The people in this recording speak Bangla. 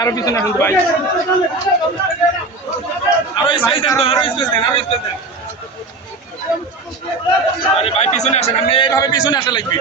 আরো পিছনে আসুন ভাই, আরো স্পেস দেন, আরো স্পেস দেন, আরো স্পেস দেন। আরে ভাই পিছনে আসেন, আপনি এইভাবে পিছনে আসা লাগবে।